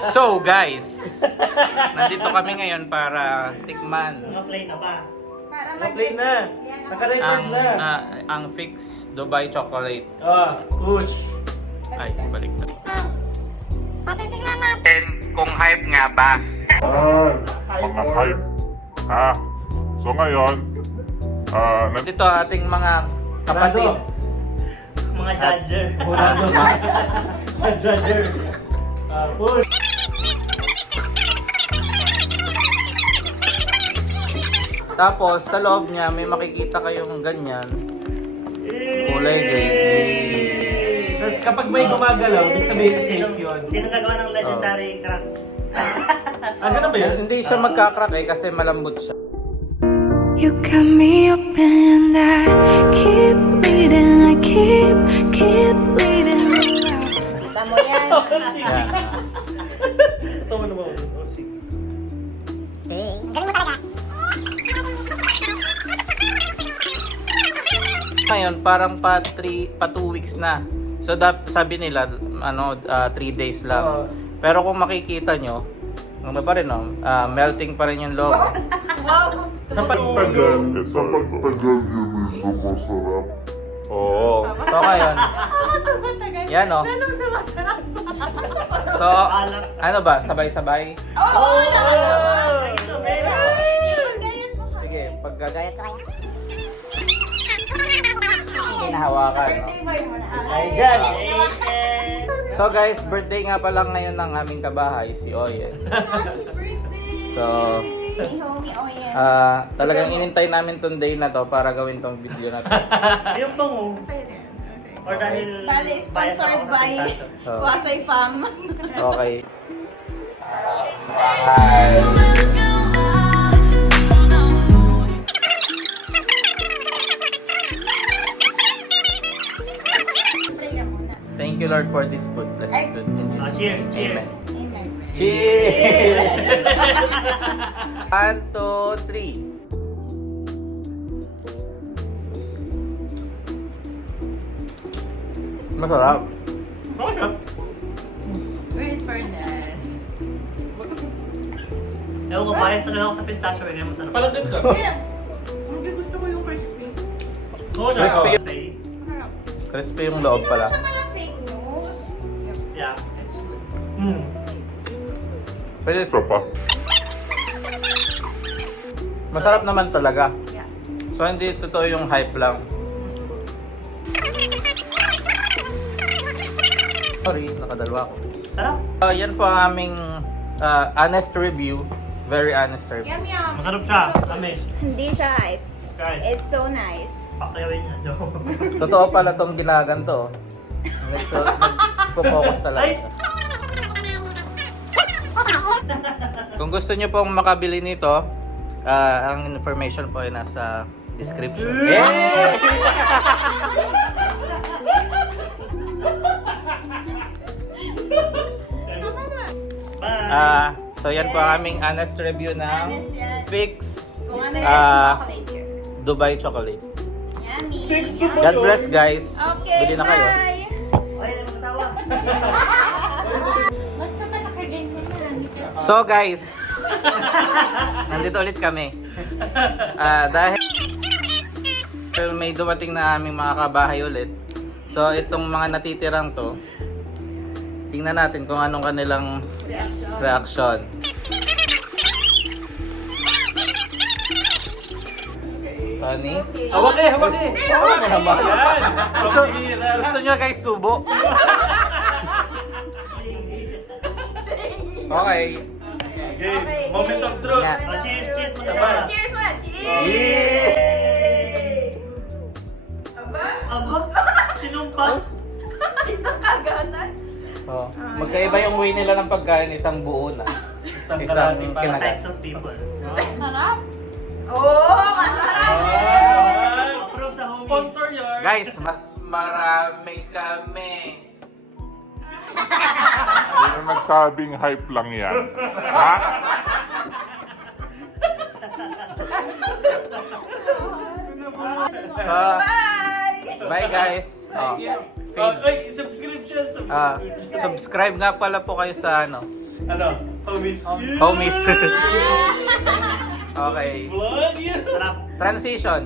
So guys, nandito kami ngayon para tikman Naka-play na ba? Para Na-play na. Naka-record na. ang Fix Dubai Chocolate. Push. Ay, balik na. So, titignan natin. Kung hype nga ba? Mga hype. Ha? So ngayon, Dito ating mga kapatid. Mga judger. Murado ba? Judger. Push. Tapos sa loob niya may makikita kayong ganyan. Kulay green. Tapos kapag may gumagalaw, ibig sabihin safe yun. Sino gagawa ng legendary crack? Ganun ba yun? Hindi siya magkakrak kasi malambot siya. You got me up and I keep bleeding, I keep bleeding. Kita mo yan. Yan. Ito mo naman. Oh, sige. Galing mo talaga. Ngayon parang pa 2 weeks na. So sabi nila 3 days lang. Pero kung makikita nyo, ano pa rin melting pa rin yung loob. Wow. Sa pagtagal, sa pagtagal yun isa masarap. Oo. So ngayon, yan o. So, ano ba? Sabay-sabay? Oo, Sige, paggagayat ka kaya. hinahawakan. Birthday boy mo na. Ay, dyan. So guys, birthday nga pa lang ngayon ng aming kabahay, si Oyen. Happy birthday. So, Ni homie Oyen. talagang inintay namin tong day na to para gawin tong video na to. Yung bango. Sa'yo na yan. Okay. Or dahil Bale, sponsored by Oh. Wasay Fam. Okay. Pray ka muna. Thank you Lord for this food. Blessed Ay. food in Jesus' Cheers, name. cheers. Amen. Amen. Cheers! 1, 2, 3. Masarap. Okay siya. Wait for that. Ewan ko, bias talaga ako sa pistachio. Kaya masarap. Palagad ka. Kaya, hindi gusto ko yung crispy. Oo, siya. Crispy. Okay. Crispy yung loob pala. Hindi naman siya mga fake news. Yeah. Pwede. Isa pa. Masarap naman talaga. Yeah. So hindi totoo yung hype lang. Sorry, nakadalwa ko. Sarap. Yan po ang aming honest review. Very honest review. Yum yum. Masarap siya. Tamis. Hindi siya hype. Guys, It's so nice. pakiawin niya daw. Totoo pala tong ginaganto. Nagpo-focus talaga siya. Kung gusto nyo pong makabili nito, ang information po ay nasa description. Bye. So yan po ang aming honest review ng Honest yan. Fix Kung ano yan, Ah. chocolate here. Dubai Chocolate. Yummy. Fix Yum. Dubai. God bless guys. Okay, Bili na kayo. bye. Ay, ano mag-asawa? Ba't ka pa nakaganyan na? So guys, nandito ulit kami. Dahil may dumating na aming mga kabahay ulit. So itong mga natitirang to, tingnan natin kung anong kanilang reaction. Tony? Hawak eh, hawak eh. Ano naman? Yan. Gusto nyo guys subo? Okay. Okay, moment of truth. Yan. Oh, cheers, cheers. Sabay. Masarap. Cheers mo! Cheers! Yay! Aba? Aba? Sinumpa? Isang kagatan. Oh, magkaiba yung way nila ng pagkain, isang buo na. Isang Isang karami pa. kinagat. Types of people. Sarap. Oh, masarap eh! Approve sa homie. Sponsor your... Guys, mas marami kami. Sino nagsabing hype lang yan? Ha? So, Bye! bye guys. Oh, Fade. Ay, subscription. Subscribe nga pala po kayo sa ano, Ano? Homies. Homies. Okay. Vlog. Sarap. Transition.